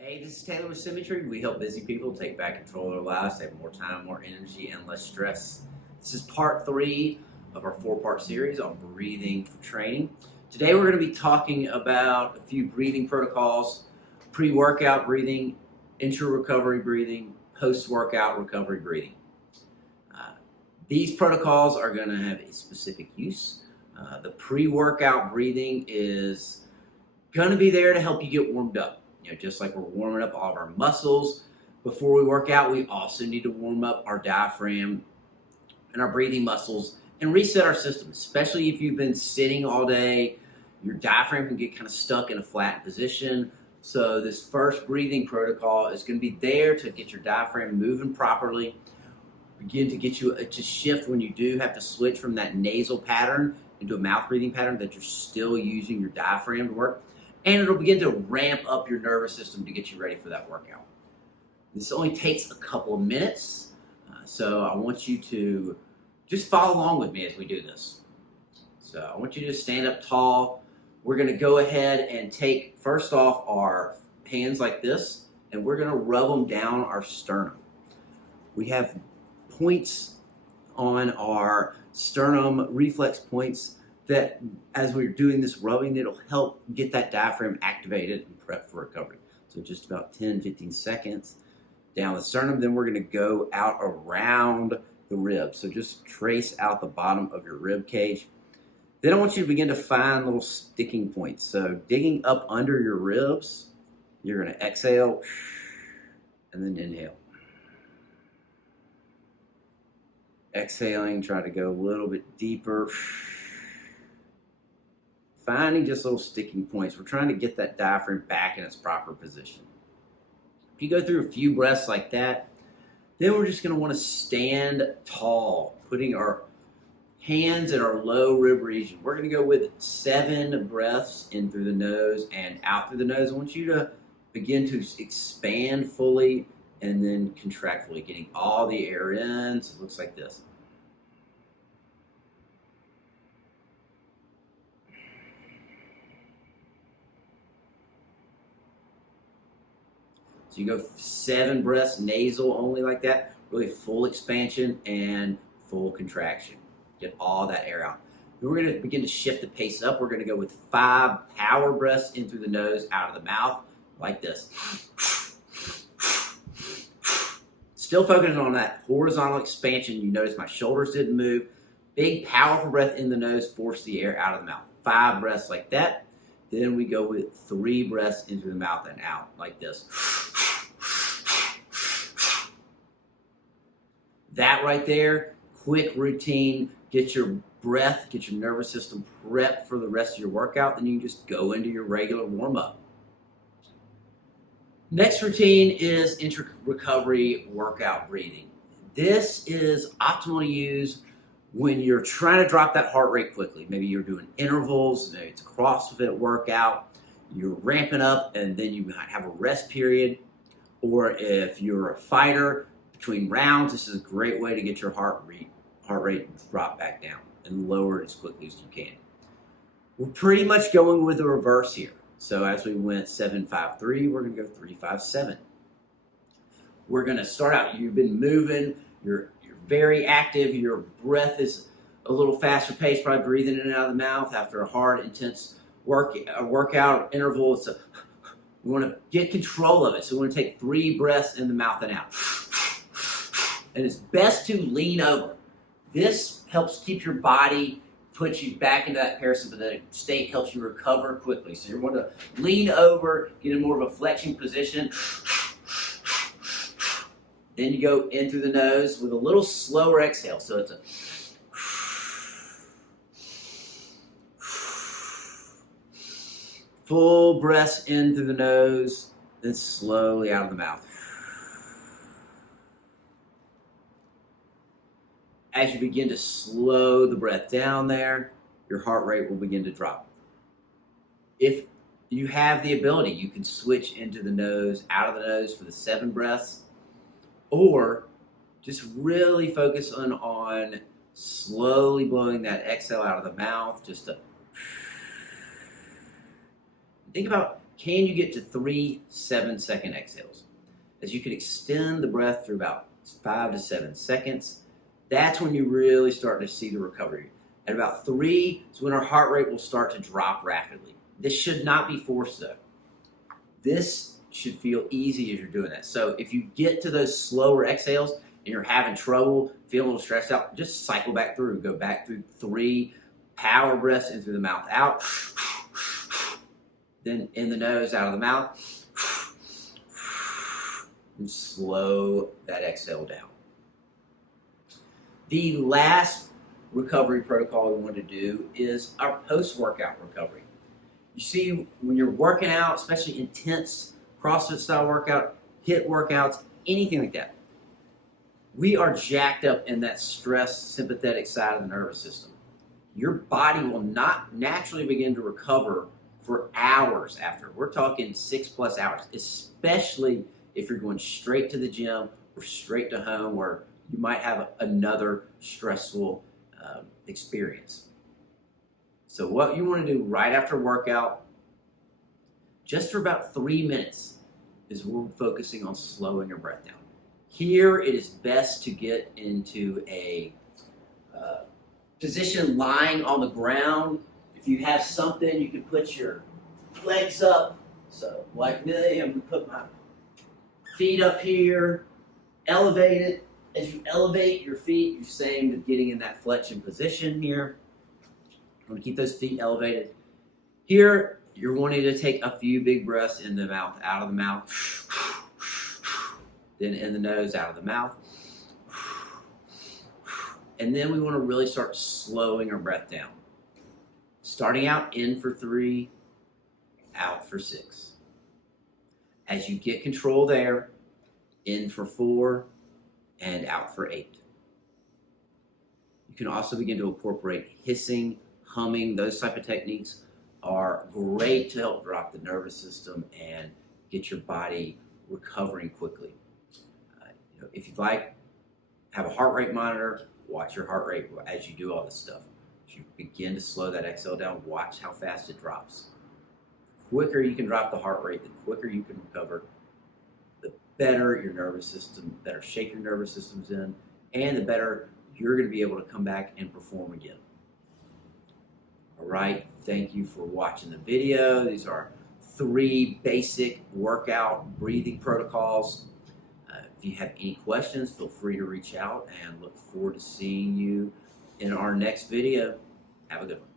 Hey, this is Taylor with Symmetry. We help busy people take back control of their lives, have more time, more energy, and less stress. This is part 3 of our 4-part series on breathing for training. Today we're going to be talking about a few breathing protocols: pre-workout breathing, intra-recovery breathing, post-workout recovery breathing. These protocols are going to have a specific use. The pre-workout breathing is going to be there to help you get warmed up. Just like we're warming up all of our muscles before we work out, we also need to warm up our diaphragm and our breathing muscles and reset our system, especially if you've been sitting all day. Your diaphragm can get kind of stuck in a flat position. So this first breathing protocol is going to be there to get your diaphragm moving properly, begin to get you to shift when you do have to switch from that nasal pattern into a mouth breathing pattern, that you're still using your diaphragm to work. And it'll begin to ramp up your nervous system to get you ready for that workout. This only takes a couple of minutes, so I want you to just follow along with me as we do this. So I want you to stand up tall. We're going to go ahead and take, first off, our hands like this, and we're going to rub them down our sternum. We have points on our sternum, reflex points, that as we're doing this rubbing, it'll help get that diaphragm activated and prep for recovery. So just about 10-15 seconds down the sternum. Then we're going to go out around the ribs. So just trace out the bottom of your rib cage. Then I want you to begin to find little sticking points. So digging up under your ribs, you're going to exhale and then inhale. Exhaling, try to go a little bit deeper. Finding just little sticking points. We're trying to get that diaphragm back in its proper position. If you go through a few breaths like that, then we're just going to want to stand tall, putting our hands in our low rib region. We're going to go with 7 breaths in through the nose and out through the nose. I want you to begin to expand fully and then contract fully, getting all the air in. So it looks like this. So you go 7 breaths nasal only like that, really full expansion and full contraction. Get all that air out. Then we're going to begin to shift the pace up. We're going to go with 5 power breaths in through the nose, out of the mouth, like this. Still focusing on that horizontal expansion. You notice my shoulders didn't move. Big, powerful breath in the nose, force the air out of the mouth. 5 breaths like that. Then we go with 3 breaths into the mouth and out, like this. That right there, quick routine, get your breath, get your nervous system prepped for the rest of your workout, then you can just go into your regular warm-up. Next routine is intra-recovery workout breathing. This is optimal to use when you're trying to drop that heart rate quickly. Maybe you're doing intervals, maybe it's a CrossFit workout, you're ramping up and then you might have a rest period. Or if you're a fighter, between rounds, this is a great way to get your heart rate drop back down and lower it as quickly as you can. We're pretty much going with the reverse here. So as we went 7-5-3, we're going to go 3-5-7. We're going to start out, you've been moving, you're very active, your breath is a little faster paced, probably breathing in and out of the mouth after a hard, intense workout interval. We want to get control of it. So we want to take 3 breaths in the mouth and out. And it's best to lean over. This helps keep your body, puts you back into that parasympathetic state, helps you recover quickly. So you want to lean over, get in more of a flexion position. Then you go in through the nose with a little slower exhale. So it's a full breaths in through the nose, then slowly out of the mouth. As you begin to slow the breath down there, your heart rate will begin to drop. If you have the ability, you can switch into the nose, out of the nose for the 7 breaths, or just really focus on slowly blowing that exhale out of the mouth, just to think about can you get to 3 7-second exhales? As you can extend the breath through about 5 to 7 seconds, that's when you really start to see the recovery. At about 3 is when our heart rate will start to drop rapidly. This should not be forced though. This should feel easy as you're doing that. So if you get to those slower exhales and you're having trouble, feel a little stressed out, just cycle back through. Go back through 3 power breaths in through the mouth, out. Then in the nose, out of the mouth. And slow that exhale down. The last recovery protocol we want to do is our post-workout recovery. You see, when you're working out, especially intense CrossFit style workout, HIIT workouts, anything like that, we are jacked up in that stress sympathetic side of the nervous system. Your body will not naturally begin to recover for hours after. We're talking 6+ hours, especially if you're going straight to the gym or straight to home where you might have another stressful experience. So what you want to do right after workout, just for about 3 minutes, is we're focusing on slowing your breath down. Here it is best to get into a position lying on the ground. If you have something, you can put your legs up. So like me, I'm going to put my feet up here, elevate it. As you elevate your feet, you're saying that getting in that flexion position here. I'm going to keep those feet elevated. Here, you're wanting to take a few big breaths in the mouth, out of the mouth. Then in the nose, out of the mouth. And then we want to really start slowing our breath down. Starting out in for 3, out for 6. As you get control there, in for 4, and out for 8. You can also begin to incorporate hissing, humming. Those type of techniques are great to help drop the nervous system and get your body recovering quickly. If you'd like, have a heart rate monitor, watch your heart rate as you do all this stuff. As you begin to slow that exhale down, watch how fast it drops. The quicker you can drop the heart rate, the quicker you can recover, the better your nervous system, better shape your nervous system's in, and the better you're going to be able to come back and perform again. All right, thank you for watching the video. These are 3 basic workout breathing protocols. If you have any questions, feel free to reach out, and look forward to seeing you in our next video. Have a good one.